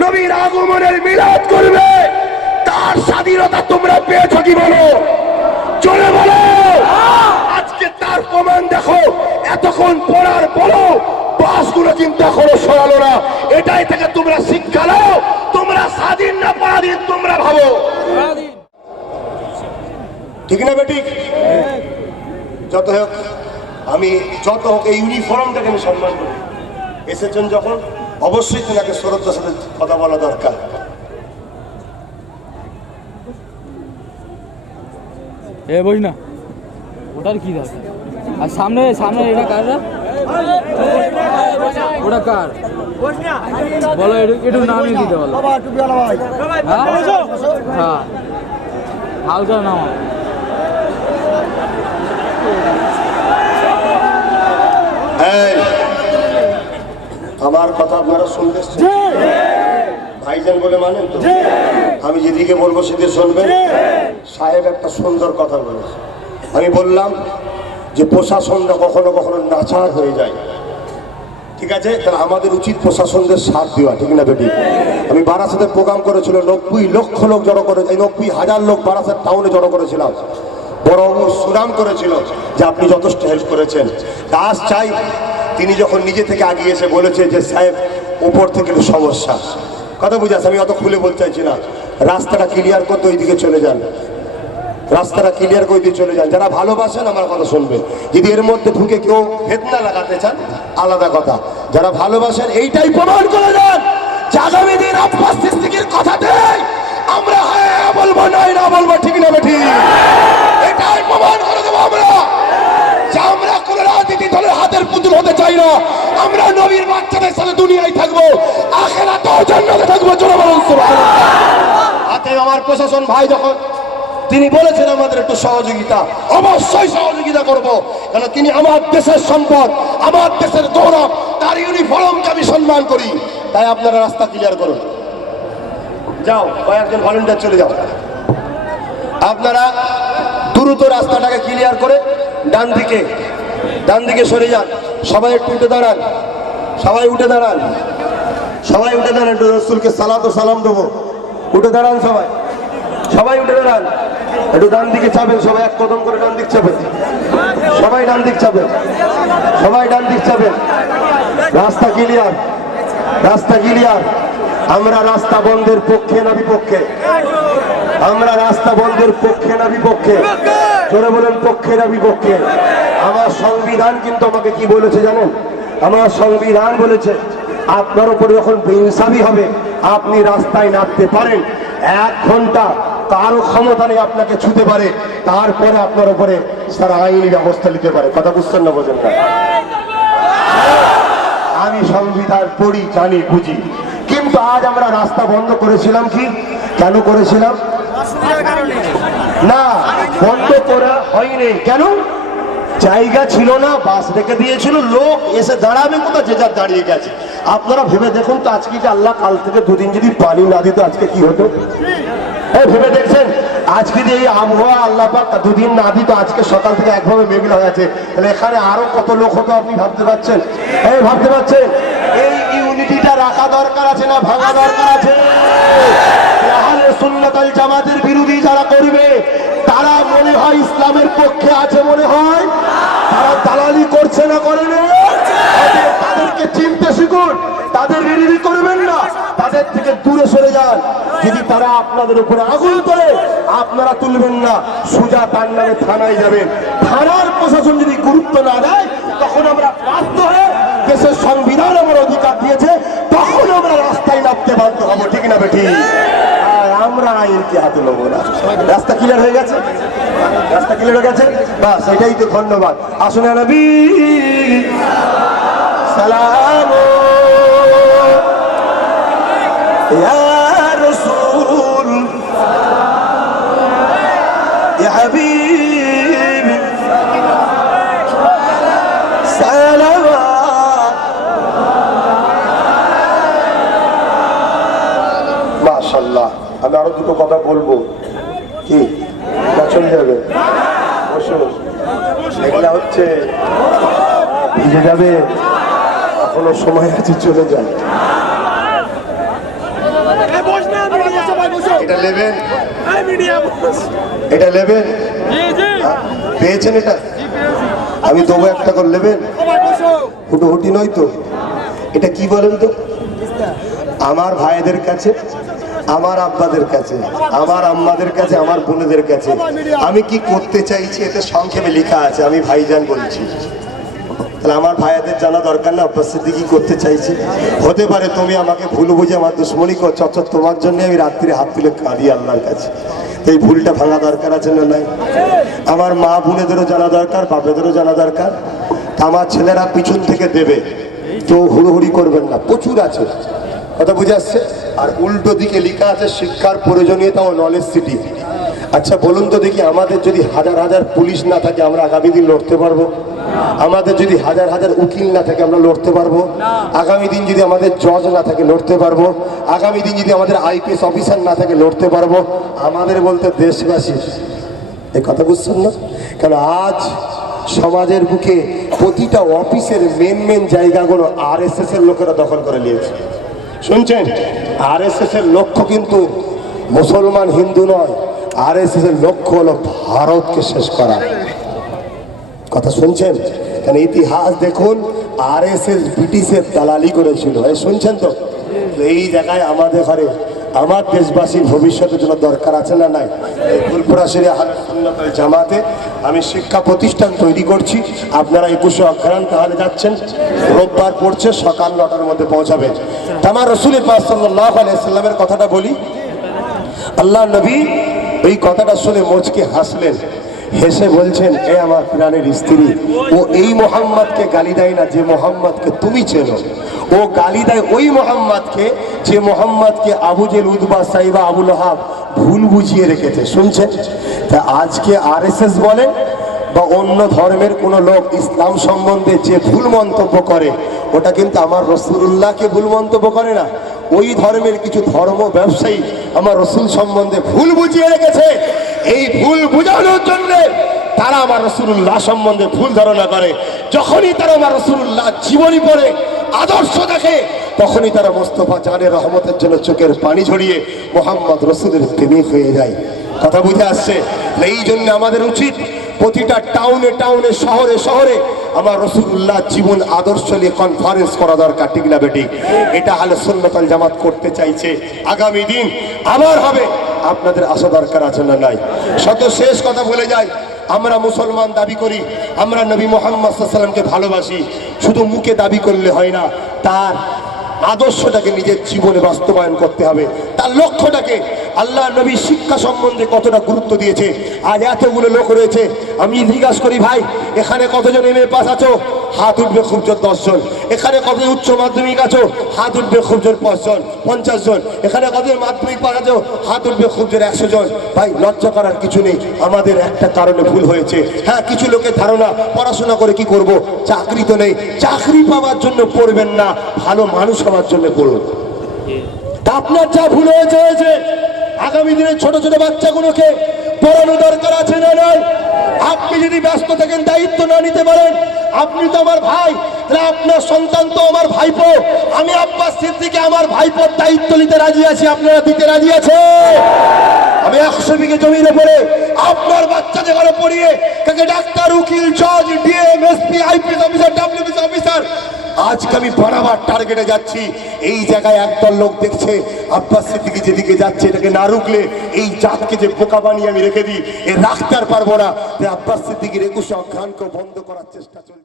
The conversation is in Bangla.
নবীর আগমনের মিলাদ করবে। তার স্বাধীনতা তোমরা পেয়েছ কি বলো? চলে বলো। আজকে তার প্রমাণ দেখো। এতক্ষণ পড়ার পরও বাসগুলো চিন্তা করো সরালো না। এটাই থেকে তোমরা শিক্ষা নাও। তোমরা স্বাধীন না পরাধীন তোমরা ভাবো। ঠিক না বেঠিক যত হোক, আমি যত হোক এই ইউনিফর্মটাকে আমি সম্মান করি। এসেছেন যখন? অবশ্যই তেনাকে শ্রদ্ধার সাথে কথা বলা দরকার। এ না। ওটার কি দরকার? আর সামনে সামনে এটা কার? ওটা কার? বলো একটু নামিয়ে দিতে বলো। হ্যাঁ? হ্যাঁ। হালকা নামা আমার কথা আপনারা শুনতেছেন ভাইজান বলে মানেন তো? আমি যেদিকে বলব সেদিকে শুনবেন। সাহেব একটা সুন্দর কথা বলেছে। আমি বললাম যে প্রশাসনটা কখনো কখনো নাচার হয়ে যায়। ঠিক আছে? তাহলে আমাদের উচিত প্রশাসনদের সাথ দেওয়া ঠিক না বেটি? আমি বারাসাতে প্রোগ্রাম করেছিল নব্বই লক্ষ লোক জড়ো করে এই নব্বই হাজার লোক বারাসাত টাউনে জড়ো করেছিলাম। বড় সুনাম করেছিল যে আপনি যথেষ্ট হেল্প করেছেন। দাস চাই তিনি যখন নিজে থেকে আগে এসে বলেছে যে, সাহেব, উপর থেকে একটু সমস্যা। কথা বুঝাস আমি অত খুলে বলতে চাইছি না। রাস্তাটা ক্লিয়ার করতে ওইদিকে চলে যান। রাস্তাটা ক্লিয়ার করে দিয়ে চলে যান। যারা ভালোবাসেন, আমার কথা শুনবে। যদি এর মধ্যে ঢুকে কেউ ভেদনা লাগাতে চান, আলাদা কথা। যারা ভালোবাসেন, এইটাই প্রমাণ করে যান আগামী দিন আব্বাস কথাতেই আমরা হ্যাঁ বলব না বলব, ঠিক না বেঠি এটাই প্রমাণ করে দেবো আমরা। যে আমরা কোন রাজনীতি দলের হাতের পুতুল হতে চাই না। আমরা নবীর বাচ্চাদের সাথে দুনিয়ায় থাকব আখেরা তো জান্নাতে থাকব বলুন, সুবহানাল্লাহ। আমার প্রশাসন ভাই যখন তিনি বলেছেন আমাদের একটু সহযোগিতা। অবশ্যই সহযোগিতা করব, কেন তিনি আমার দেশের সম্পদ, আমার দেশের গৌরব, তার ইউনিফর্মকে আমি সম্মান করি। তাই আপনারা রাস্তা ক্লিয়ার করুন। যাও, কয়েকজন ভলেন্টিয়ার চলে যাও। আপনারা দ্রুত রাস্তাটাকে ক্লিয়ার করে ডান দিকে ডান দিকে সরে যান। সবাই একটু উঠে দাঁড়ান। সবাই উঠে দাঁড়ান। সবাই উঠে দাঁড়ান, একটু রসুলকে সালাত সালাম দেবো। উঠে দাঁড়ান সবাই। সবাই উঠে দাঁড়ান। একটু ডান দিকে চাপেন সবাই, এক কদম করে ডান দিক চাপেন। সবাই ডান দিক চাপেন। সবাই ডান দিক চাপেন। রাস্তা ক্লিয়ার রাস্তা ক্লিয়ার আমরা রাস্তা বন্ধের পক্ষে না বিপক্ষে? আমরা রাস্তা বন্ধের পক্ষে না বিপক্ষে? জোরে বলেন পক্ষে না বিপক্ষে আমার সংবিধান কিন্তু আমাকে কি বলেছে জানেন? আমার সংবিধান বলেছে, আপনার উপরে যখন বেইনসাফি হবে, আপনি রাস্তায় নামতে পারেন। এক ঘণ্টা কারও ক্ষমতা নেই আপনাকে ছুতে পারে, তারপরে আপনার উপরে সারা আইনি ব্যবস্থা নিতে পারে। কথা বুঝছেন না বোঝেন না? আমি সংবিধান পড়ি, জানি, বুঝি। কিন্তু আজ আমরা রাস্তা বন্ধ করেছিলাম কি? কেন করেছিলাম? না, বন্ধ করা হয়নি। কেন? জায়গা ছিল না, বাস রেখে দিয়েছিল, লোক এসে দাঁড়াবে কোথাও যে যার দাঁড়িয়ে গেছে। আপনারা ভেবে দেখুন তো আজকে যে আল্লাহ কাল থেকে দুদিন যদি পানি না দিত, আজকে কি হতো? ভেবে দেখছেন? আজকে যে এই আবহাওয়া আল্লাহ দুদিন না দিত, আজকে সকাল থেকে একভাবে মেঘলা হয়ে আছে। তাহলে এখানে আরও কত লোক হতো আপনি ভাবতে পারছেন? এই ভাবতে পারছেন? এই ইউনিটিটা রাখা দরকার আছে না ভাঙা দরকার আছে? জামাতের বিরোধী যারা করবে তারা মনে হয় ইসলামের পক্ষে আছে মনে হয়? তারা দালালি করছে না করে তাদেরকে চিনতে শিখুন। তাদের বিরোধী করবেন না। তাদের থেকে দূরে সরে যান। যদি তারা আপনাদের উপরে আগুন তোলে, আপনারা তুলবেন না। সুজা তার নামে থানায় যাবেন। থানার প্রশাসন যদি গুরুত্ব না দেয়, তখন আমরা বাধ্য হয়ে দেশের সংবিধান আমার অধিকার দিয়েছে। তখন আমরা রাস্তায় নামতে বাধ্য হব। ঠিক না বেঠি আর আমরা আইনকে হাতে নেব না। রাস্তা ক্লিয়ার হয়ে গেছে? রাস্তা ক্লিয়ার হয়ে গেছে? বা এটাই তো ধন্যবাদ। আসুন নবী। সালাম। রসুল। হাবিব। আরও দুটো কথা বলব। কি? চলে যাবে। এগুলা হচ্ছে ভিজে যাবে। এখনও সময় আছে চলে যায় এটা নেবেন এই মিডিয়া বস। এটা নেবেন জি জি। পেয়েছেন এটা? আমি দেবো একটা করে নেবেন? হুটোহুটি নয় তো? এটা কি বলেন তো? আমার ভাইদের কাছে আমার আব্বাদের কাছে, আমার আম্মাদের কাছে, আমার বোনেদের কাছে। আমি কি করতে চাইছি? এতে সংক্ষেপে লেখা আছে, আমি ভাইজান বলছি। তাহলে আমার ভাইয়াদের জানা দরকার না, আব্বাস সিদ্দিকি করতে চাইছি? হতে পারে তুমি আমাকে ভুল বুঝে আমার দুশ্মনী করছ অথচ তোমার জন্য আমি রাত্রিরে হাত তুলে কাঁদি আল্লাহর কাছে। এই ভুলটা ভাঙা দরকার আছে না নাই? আমার মা বোনেদেরও জানা দরকার, বাপেদেরও জানা দরকার। আমার ছেলেরা পিছন থেকে দেবে। কেউ হুড়োহুড়ি করবেন না, প্রচুর আছে। কথা বুঝে আসছে? আর উল্টো দিকে লেখা আছে শিক্ষার প্রয়োজনীয়তা ও নলেজ সিটি আচ্ছা বলুন তো দেখি, আমাদের যদি হাজার হাজার পুলিশ না থাকে, আমরা আগামী দিন লড়তে পারব? আমাদের যদি হাজার হাজার উকিল না থাকে, আমরা লড়তে পারব? আগামী দিন যদি আমাদের জজ না থাকে, লড়তে পারব? আগামী দিন যদি আমাদের আইপিএস অফিসার না থাকে, লড়তে পারব? আমাদের বলতে দেশবাসী এই কথা বুঝছেন না? কারণ আজ সমাজের বুকে প্রতিটা অফিসের মেন মেন জায়গাগুলো আর এস এর লোকেরা দখল করে নিয়েছে। শুনছেন? আর এস এস এর লক্ষ্য কিন্তু মুসলমান হিন্দু নয়। আর এস এস এর লক্ষ্য হলো ভারতকে শেষ করা। কথা শুনছেন? কারণ ইতিহাস দেখুন আর এস এস ব্রিটিশের দালালি করেছিল। শুনছেন তো? এই জায়গায় আমাদের ঘরে আমার দেশবাসীর ভবিষ্যতের জন্য দরকার আছে না নাই? ফুলপুরাশিরে জামাতে আমি শিক্ষা প্রতিষ্ঠান তৈরি করছি। আপনারা একুশে অগ্রাণ তাহলে যাচ্ছেন। রোববার পড়ছে, সকাল নটার মধ্যে পৌঁছাবেন তামার রসুল সাল্লাহ আলাইসাল্লামের কথাটা বলি। আল্লাহ নবী এই কথাটা শুনে মোচকে হাসলেন। হেসে বলছেন, এ আমার প্রাণের স্ত্রী, ও এই মোহাম্মদকে গালি দেয় না যে মোহাম্মদকে তুমি চেনো। ও গালি দেয় ওই মোহাম্মদকে যে মোহাম্মদকে আবু জেল উদ্বা সাইবা আবুল হাব ভুল বুঝিয়ে রেখেছে, শুনছেন? তা আজকে আর বলেন বা অন্য ধর্মের কোনো লোক ইসলাম সম্বন্ধে যে ভুল মন্তব্য করে, ওটা কিন্তু আমার রসুল্লাহকে ভুল মন্তব্য করে না। ওই ধর্মের কিছু ধর্ম ব্যবসায়ী আমার রসুল সম্বন্ধে ভুল বুঝিয়ে রেখেছে। এই ভুল বুঝানোর জন্য তারা আমার রসুল্লাহ সম্বন্ধে ভুল ধারণা করে। যখনই তারা আমার রসুল্লাহ জীবনী পড়ে, আদর্শ দেখে তখনই তারা মোস্তফা জানের রহমতের জন্য চোখের পানি ঝরিয়ে মোহাম্মদ রসুলের প্রেমিক হয়ে যায়। কথা বুঝে আসছে? এই জন্য আমাদের উচিত প্রতিটা টাউনে টাউনে, শহরে শহরে আমার রসুল্লাহ জীবন আদর্শ নিয়ে কনফারেন্স করা দরকার, ঠিক না বেটি? এটা হলে সুন্নতাল জামাত করতে চাইছে। আগামী দিন আবার হবে। আপনাদের আসা দরকার আছে না নাই? শত শেষ কথা বলে যায়, আমরা মুসলমান দাবি করি, আমরা নবী মোহাম্মদ সাল্লামকে ভালোবাসি। শুধু মুখে দাবি করলে হয় না, তার আদর্শটাকে নিজের জীবনে বাস্তবায়ন করতে হবে। তার লক্ষ্যটাকে আল্লাহ নবী শিক্ষা সম্বন্ধে কতটা গুরুত্ব দিয়েছে। আজ এতগুলো লোক রয়েছে, আমি জিজ্ঞাসা করি, ভাই, এখানে কতজন এম এ পাস আছো? হাত উঠবে খুব জোর দশজন। এখানে কতজন উচ্চ মাধ্যমিক আছো? হাত উঠবে খুব জোর পাঁচজন, পঞ্চাশ জন। এখানে কতজন মাধ্যমিক পাস আছো? হাত উঠবে খুব জোর একশো জন। ভাই, লজ্জা করার কিছু নেই। আমাদের একটা কারণে ভুল হয়েছে। হ্যাঁ কিছু লোকের ধারণা, পড়াশোনা করে কি করব? চাকরি তো নেই। চাকরি পাওয়ার জন্য পড়বেন না। ভালো মানুষ হওয়ার জন্য পড়ুন। আপনার যা ভুল হয়েছে আগামী দিনে ছোট ছোট বাচ্চাগুলোকে পড়ানো দরকার আছে যদি ব্যস্ত থাকেন, দায়িত্ব না নিতে পারেন, আপনি তো আমার ভাই, তাহলে আপনার সন্তান তো আমার ভাইপো। আমি আব্বাস সিদ্দিকে, আমার ভাইপোর দায়িত্ব নিতে রাজি আছি, আপনারা দিতে রাজি আছে? আমি একশো বিঘে জমির উপরে আপনার বাচ্চা ঘরে পড়িয়ে, কাকে ডাক্তার, উকিল জজ DM SP IPS officer WPS officer আজকে আমি বারাবার টার্গেটে যাচ্ছি। এই জায়গায় একদল লোক দেখছে, আব্বাস সিদ্দিকি যেদিকে যাচ্ছে, এটাকে না রুখলে এই জাতকে যে বোকা বানিয়ে আমি রেখে দিই, এ রাখতে আর পারব না। আব্বাস সিদ্দিকির একুশে অঘ্রাণকে বন্ধ করার চেষ্টা চলছে।